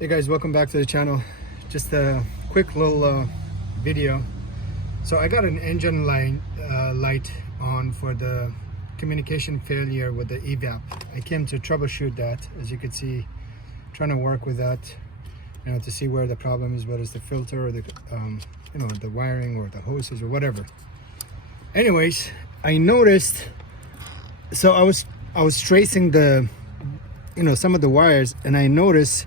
Hey guys, welcome back to the channel. Just a quick little video. So I got an engine light on for the communication failure with the evap. I came to troubleshoot that. As you can see, trying to work with that, to see where the problem is, whether it's the filter or the the wiring or the hoses or whatever. Anyways, I noticed, so I was tracing the some of the wires, and I noticed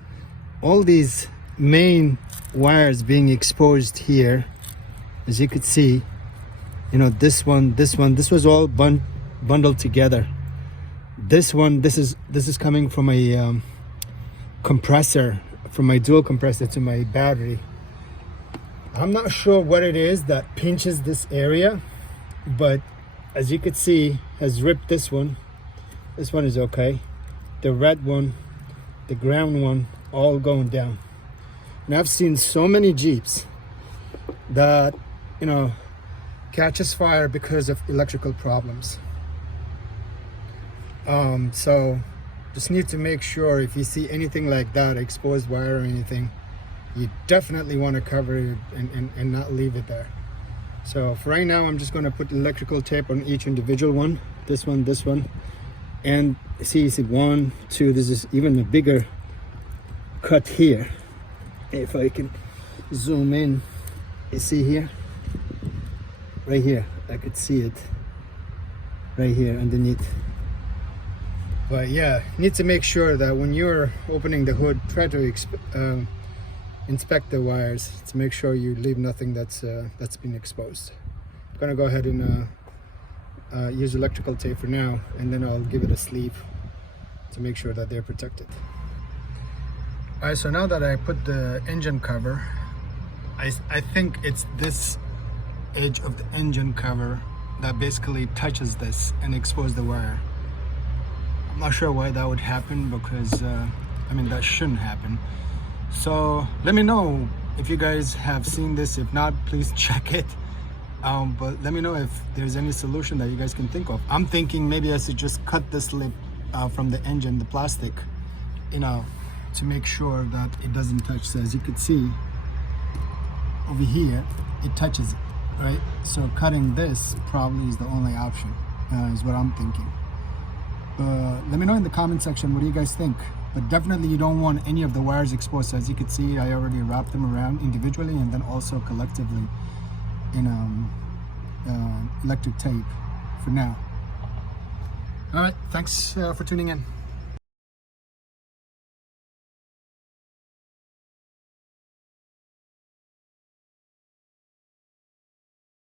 all these main wires being exposed here. As you could see, this was all bundled together. This is coming from a compressor, from my dual compressor to my battery. I'm not sure what it is that pinches this area, but as you could see, has ripped this one. This one is okay. The red one, the ground one, all going down. And I've seen so many Jeeps that catches fire because of electrical problems. So just need to make sure, if you see anything like that, exposed wire or anything, you definitely want to cover it and not leave it there. So for right now, I'm just going to put electrical tape on each individual one. This one, and see 1, 2. This is even a bigger cut here. If I can zoom in, you see here, right here, I could see it right here underneath. But yeah, need to make sure that when you're opening the hood, try to inspect the wires to make sure you leave nothing that's been exposed. I'm gonna go ahead and use electrical tape for now, and then I'll give it a sleeve to make sure that they're protected. Alright, so now that I put the engine cover, I think it's this edge of the engine cover that basically touches this and exposes the wire. I'm not sure why that would happen, because that shouldn't happen. So let me know if you guys have seen this. If not, please check it. But let me know if there's any solution that you guys can think of. I'm thinking maybe I should just cut this lip from the engine, the plastic, to make sure that it doesn't touch. So as you can see over here, it touches it, right? So cutting this probably is the only option, is what I'm thinking. Let me know in the comment section, what do you guys think? But definitely you don't want any of the wires exposed. So as you can see, I already wrapped them around individually and then also collectively in electric tape for now. All right, thanks for tuning in.